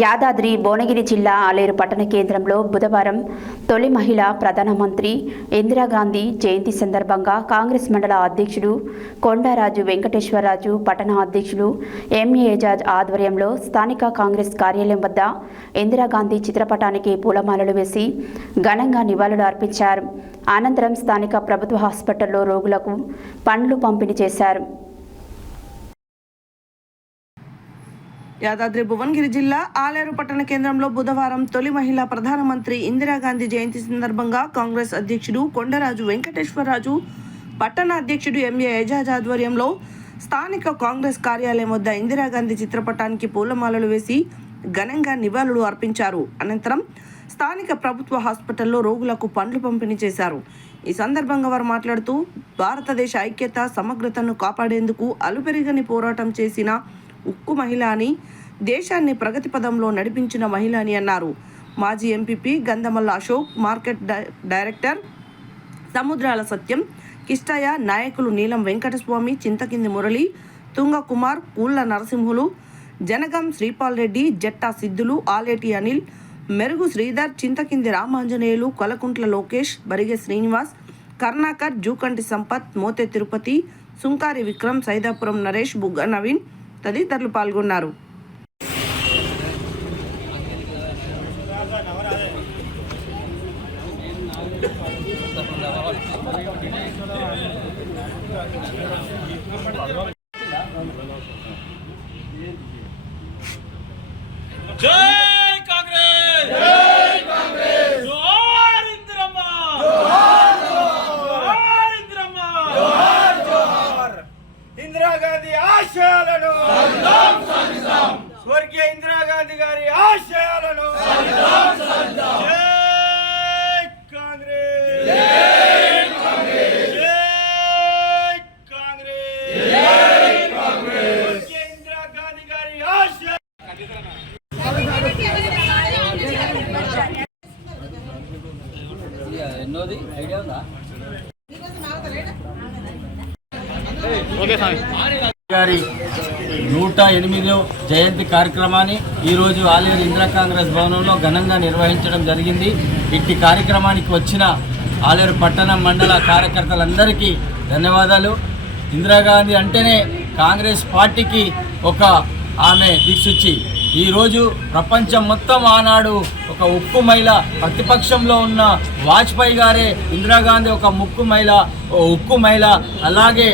యాదాద్రి భువనగిరి జిల్లా ఆలేరు పట్టణ కేంద్రంలో బుధవారం తొలి మహిళా ప్రధానమంత్రి ఇందిరాగాంధీ జయంతి సందర్భంగా కాంగ్రెస్ మండల అధ్యక్షుడు కొండారాజు వెంకటేశ్వరరాజు, పట్టణ అధ్యక్షులు ఎంఏ ఏజాజ్ ఆధ్వర్యంలో స్థానిక కాంగ్రెస్ కార్యాలయం వద్ద ఇందిరాగాంధీ చిత్రపటానికి పూలమాలలు వేసి ఘనంగా నివాళులు అర్పించారు. అనంతరం స్థానిక ప్రభుత్వ హాస్పిటల్లో రోగులకు పండ్లు పంపిణీ చేశారు. యాదాద్రి భువనగిరి జిల్లా ఆలేరు పట్టణ కేంద్రంలో బుధవారం తొలి మహిళా ప్రధానమంత్రి ఇందిరాగాంధీ జయంతి సందర్భంగా కాంగ్రెస్ అధ్యక్షుడు కొండరాజు వెంకటేశ్వరరాజు, పట్టణ అధ్యక్షుడు ఎంఏ ఏజాజ్ ఆధ్వర్యంలో స్థానిక కాంగ్రెస్ కార్యాలయం వద్ద ఇందిరాగాంధీ చిత్రపటానికి పూలమాలలు వేసి ఘనంగా నివాళులు అర్పించారు. అనంతరం స్థానిక ప్రభుత్వ హాస్పిటల్లో రోగులకు పండ్లు పంపిణీ చేశారు. ఈ సందర్భంగా వారు మాట్లాడుతూ భారతదేశ ఐక్యత, సమగ్రతను కాపాడేందుకు అలుపెరగని పోరాటం చేసిన ఉక్కు మహిళ అని, దేశాన్ని ప్రగతి పదంలో నడిపించిన మహిళ అని అన్నారు. మాజీ MPP Gandhamalla Ashok, market director Samudrala Satyam, Kishtaiah, నాయకులు నీలం వెంకటస్వామి, చింతకింది మురళి, తుంగ కుమార్, కూళ్ళ నరసింహులు, జనగం శ్రీపాల్ రెడ్డి, జట్టా సిద్ధులు, ఆలేటి అనిల్, మెరుగు శ్రీధర్, చింతకింది రామాంజనేయులు, కొలకుంట్ల లోకేష్, బరిగె శ్రీనివాస్, కర్ణాకర్, జూకంటి సంపత్, మోతే తిరుపతి, సుంకారి విక్రమ్, సైదాపురం నరేష్, బుగ్గ నవీన్ తదితరులు పాల్గొన్నారు. జై కాంగ్రెస్, జై కాంగ్రెస్, జోహార్ ఇందిరమ్మ, జోహార్ జోహార్ ఇందిరమ్మ, జోహార్ జోహార్. ఇందిరాగాంధీ ఆశయాలను సాధిద్దాం సాధిద్దాం, స్వర్గీయ ఇందిరాగాంధీ గారి ఆశయాలను సాధిద్దాం సాధిద్దాం. జై కాంగ్రెస్, జై కాంగ్రెస్, జై కాంగ్రెస్, జై కాంగ్రెస్. స్వర్గీయ ఇందిరాగాంధీ గారి ఆశయాలను ఎన్నోది ఐడియా ఉందా? గారి 108వ జయంతి కార్యక్రమాన్ని ఈరోజు ఆలేరు ఇందిరా కాంగ్రెస్ భవనంలో ఘనంగా నిర్వహించడం జరిగింది. ఇట్టి కార్యక్రమానికి వచ్చిన ఆలేరు పట్టణ మండల కార్యకర్తలందరికీ ధన్యవాదాలు. ఇందిరాగాంధీ అంటేనే కాంగ్రెస్ పార్టీకి ఒక ఆమె దిక్సూచి. ఈరోజు ప్రపంచం మొత్తం ఆనాడు ఒక ఉక్కు మహిళ, ప్రతిపక్షంలో ఉన్న వాజ్పేయి గారే ఇందిరాగాంధీ ఒక ఉక్కు మహిళ, అలాగే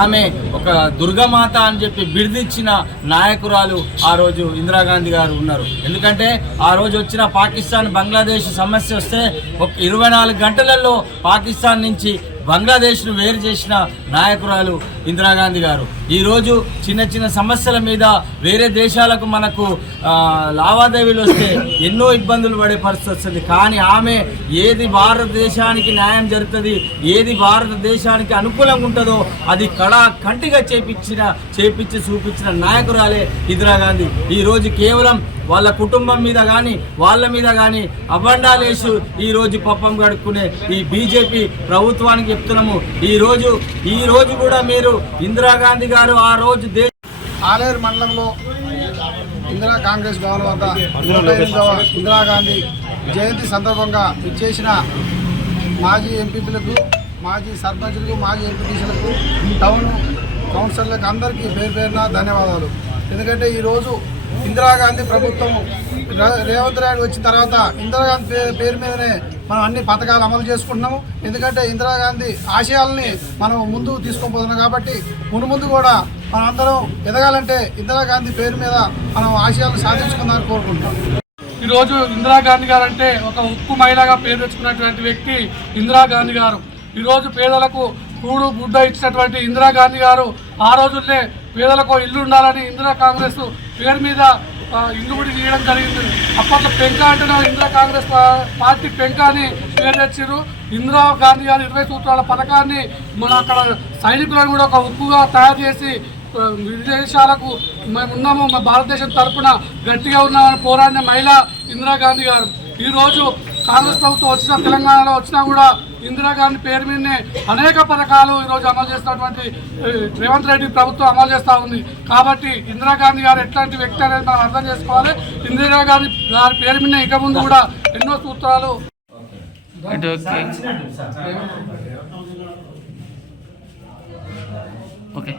ఆమె ఒక దుర్గమాత అని చెప్పి బిరుదిచ్చిన నాయకురాలు ఆ రోజు ఇందిరాగాంధీ గారు ఉన్నారు. ఎందుకంటే ఆ రోజు వచ్చిన పాకిస్తాన్, బంగ్లాదేశ్ సమస్య వస్తే ఒక 24 గంటలలో పాకిస్తాన్ నుంచి బంగ్లాదేశ్ను వేరు చేసిన నాయకురాలు ఇందిరాగాంధీ గారు. ఈరోజు చిన్న చిన్న సమస్యల మీద వేరే దేశాలకు మనకు లావాదేవీలు వస్తే ఎన్నో ఇబ్బందులు పడే పరిస్థితి వస్తుంది. కానీ ఆమె ఏది భారతదేశానికి న్యాయం జరుగుతుంది, ఏది భారతదేశానికి అనుకూలంగా ఉంటుందో అది కంటిగా చేపించి చూపించిన నాయకురాలే ఇందిరాగాంధీ. ఈరోజు కేవలం వాళ్ళ కుటుంబం మీద కానీ వాళ్ళ మీద కానీ అబండాలేసు ఈరోజు పప్పం గడుక్కునే ఈ బీజేపీ ప్రభుత్వానికి చెప్తున్నాము. ఈ రోజు కూడా మీరు ఇందిరాగాంధీ గారు ఆ రోజు ఆలేరు మండలంలో ఇందిరా కాంగ్రెస్ భవన్ వద్ద 108వ ఇందిరాగాంధీ జయంతి సందర్భంగా ఇచ్చేసిన మాజీ ఎంపీలకు, మాజీ సర్పంచులకు, మాజీ ఎంపీటీసీలకు, టౌన్ కౌన్సిలర్లకు అందరికీ పేరున ధన్యవాదాలు. ఎందుకంటే ఈరోజు ఇందిరాగాంధీ ప్రభుత్వం రేవంత్ రెడ్డి వచ్చిన తర్వాత ఇందిరాగాంధీ పేరు మీదనే మనం అన్ని పథకాలు అమలు చేసుకుంటున్నాము. ఎందుకంటే ఇందిరాగాంధీ ఆశయాలని మనం ముందుకు తీసుకుపోతున్నాం కాబట్టి ముందు కూడా మనం అందరం ఎదగాలంటే ఇందిరాగాంధీ పేరు మీద మనం ఆశయాలను సాధించుకుందామని కోరుకుంటున్నాం. ఈరోజు ఇందిరాగాంధీ గారు అంటే ఒక ఉక్కు మహిళగా పేరు తెచ్చుకున్నటువంటి వ్యక్తి ఇందిరాగాంధీ గారు. ఈరోజు పేదలకు కూడు గుడ్డ ఇచ్చినటువంటి ఇందిరాగాంధీ గారు ఆ రోజుల్లో పేదలకు ఇల్లు ఉండాలని ఇందిరా కాంగ్రెస్ పేరు మీద ఇల్లు కూడా తీయడం జరిగింది. అప్పట్లో పెంక అంటేనే ఇందిరా కాంగ్రెస్ పార్టీ పెంక అని పేరు తెచ్చారు. ఇందిరా గాంధీ గారు 20 సూత్రాల పథకాన్ని మన అక్కడ సైనికులను కూడా ఒక ఉక్కుగా తయారు చేసి విదేశాలకు మేము ఉన్నాము, మా భారతదేశం తరఫున గట్టిగా ఉన్నామని పోరాడిన మహిళ ఇందిరాగాంధీ గారు. ఈరోజు కాంగ్రెస్ ప్రభుత్వం వచ్చిన తెలంగాణలో వచ్చినా కూడా ఇందిరాగాంధీ పేరు మీదనే అనేక పథకాలు ఈరోజు అమలు చేస్తున్నటువంటి రేవంత్ రెడ్డి ప్రభుత్వం అమలు చేస్తూ ఉంది. కాబట్టి ఇందిరాగాంధీ గారు ఎట్లాంటి వ్యక్తి అనేది మనం అర్థం చేసుకోవాలి. ఇందిరాగాంధీ గారి పేరు మీద ఇక ముందు కూడా ఎన్నో సూత్రాలు ఓకే.